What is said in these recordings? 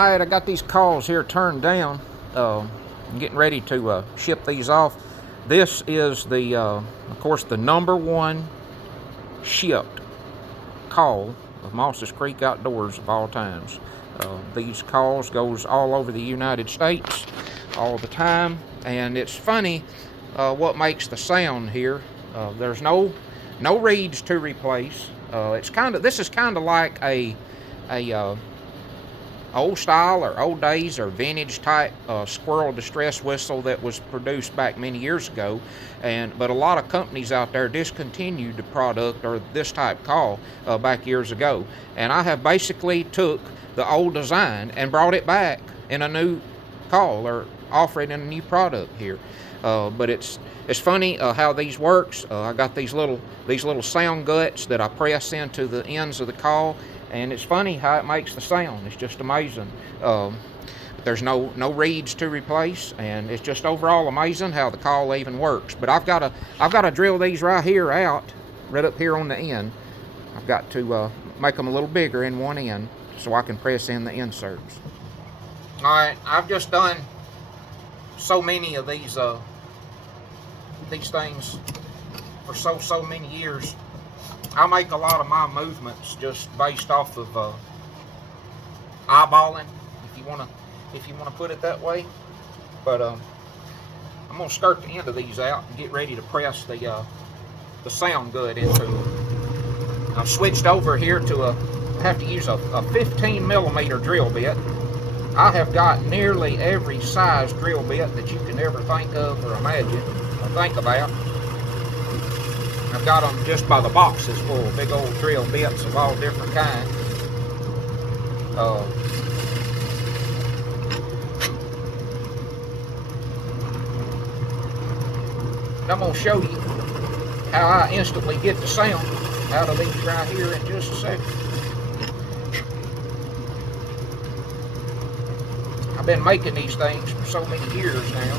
Alright, I got these coils here turned down. I'm getting ready to ship these off. This is the, of course, the #1 shipped call of Mosses Creek Outdoors of all times. These calls goes all over the United States all the time, and it's funny what makes the sound here. There's no reeds to replace. This is kind of like a old style or old days or vintage type Squirrel distress whistle that was produced back many years ago, but a lot of companies out there discontinued the product or this type call back years ago, and I have basically took the old design and brought it back in a new call or offer it in a new product here. But it's funny how these works. I got these little sound guts that I press into the ends of the call, and it's funny how it makes the sound. It's just amazing. There's no reeds to replace, and it's just overall amazing how the call even works. But I've got to drill these right here out, right up here on the end. I've got to make them a little bigger in one end so I can press in the inserts. All right, I've just done so many of these things for so many years. I make a lot of my movements just based off of eyeballing, if you wanna put it that way. But I'm gonna skirt the end of these out and get ready to press the sound good into them. I've switched over here to I have to use a 15mm drill bit. I have got nearly every size drill bit that you can ever think of or imagine or think about. I've got them just by the boxes full, big old drill bits of all different kinds. I'm going to show you how I instantly get the sound out of these right here in just a second. I've been making these things for so many years now.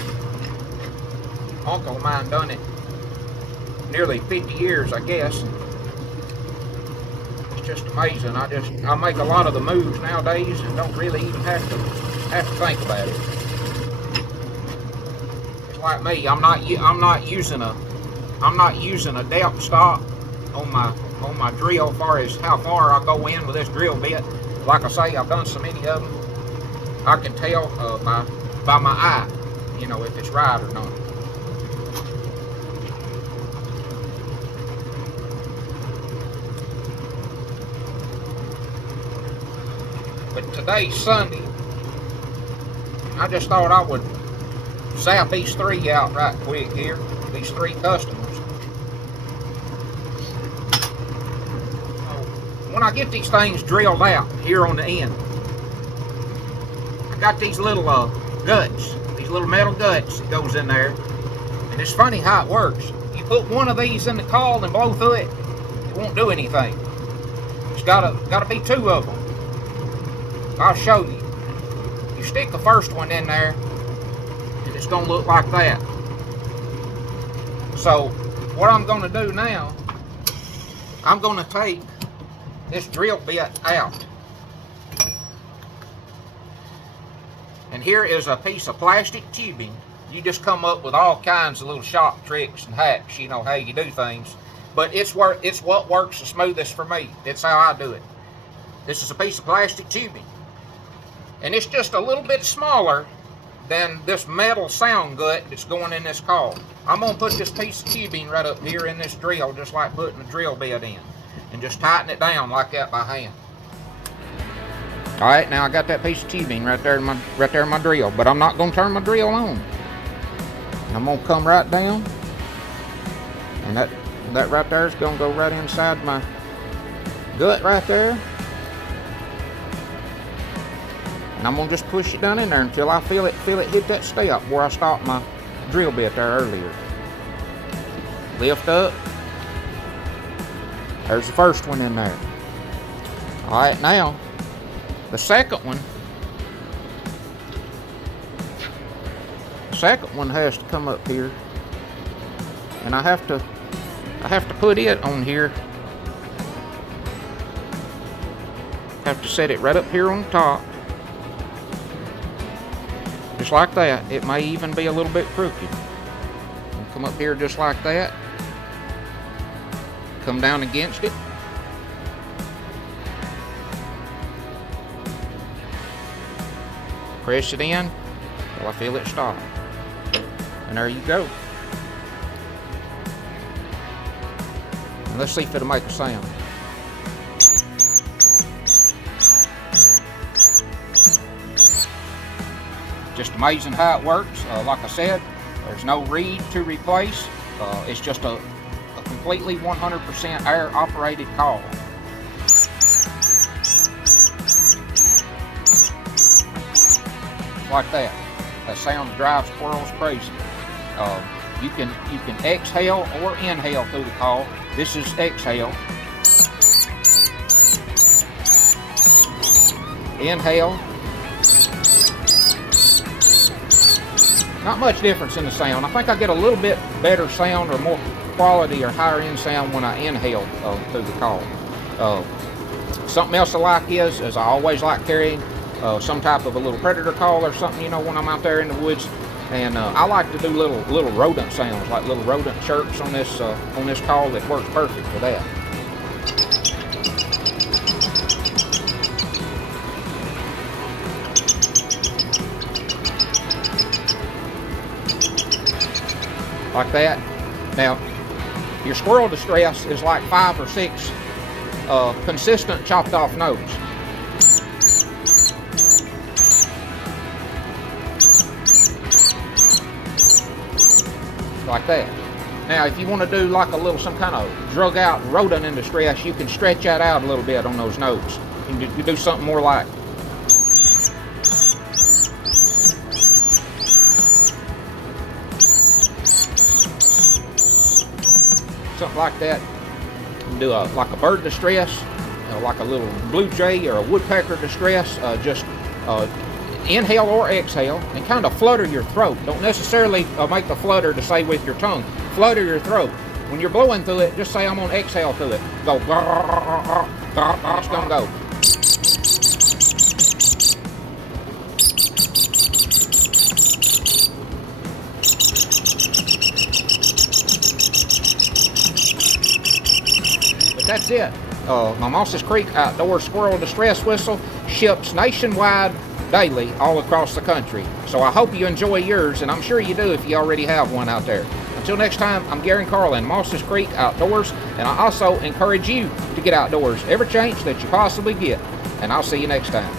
Uncle of mine done it nearly 50 years, I guess. It's just amazing. I make a lot of the moves nowadays and don't really even have to think about it. It's like me. I'm not using a depth stop on my drill as far as how far I go in with this drill bit. Like I say, I've done so many of them. I can tell by my eye, if it's right or not. But today's Sunday. I just thought I would zap these three out right quick here. These three customers. When I get these things drilled out here on the end, I got these little guts, these little metal guts that goes in there. And it's funny how it works. You put one of these in the call and blow through it, it won't do anything. It's gotta be two of them. I'll show you. You stick the first one in there, and it's going to look like that. So, what I'm going to do now, I'm going to take this drill bit out. And here is a piece of plastic tubing. You just come up with all kinds of little shop tricks and hacks, how you do things. But it's what works the smoothest for me. It's how I do it. This is a piece of plastic tubing. And it's just a little bit smaller than this metal sound gut that's going in this call. I'm going to put this piece of tubing right up here in this drill, just like putting a drill bit in. And just tighten it down like that by hand. Alright, now I got that piece of tubing right there in my drill. But I'm not going to turn my drill on. I'm going to come right down. And that right there is going to go right inside my gut right there. And I'm going to just push it down in there until I feel it hit that step where I stopped my drill bit there earlier. Lift up. There's the first one in there. Alright, now, the second one has to come up here. And I have to put it on here. Have to set it right up here on top. Just like that. It may even be a little bit crooked. We'll come up here just like that. Come down against it. Press it in till I feel it stop. And there you go. And let's see if it'll make a sound. Just amazing how it works. Like I said, there's no reed to replace. It's just a completely 100% air operated call. Like that. That sound drives squirrels crazy. You can exhale or inhale through the call. This is exhale. Inhale. Not much difference in the sound. I think I get a little bit better sound or more quality or higher end sound when I inhale through the call. Something else I like is I always like carrying some type of a little predator call or something, you know, when I'm out there in the woods. And I like to do little rodent sounds, like little rodent chirps on this call. That works perfect for that. Like that. Now, your squirrel distress is like 5 or 6 consistent chopped off notes. Like that. Now, if you want to do like some kind of drug out rodent in distress, you can stretch that out a little bit on those notes. You can do something more like something like that. You can do like a bird distress, like a little blue jay or a woodpecker distress. Just inhale or exhale and kind of flutter your throat. Don't necessarily make the flutter to say with your tongue. Flutter your throat. When you're blowing through it, just say I'm gonna exhale through it. Go. It's gonna go. But that's it. My Mosses Creek Outdoor Squirrel Distress Whistle ships nationwide daily all across the country. So I hope you enjoy yours, and I'm sure you do if you already have one out there. Until next time, I'm Gary Carlin, Mosses Creek Outdoors, and I also encourage you to get outdoors every chance that you possibly get. And I'll see you next time.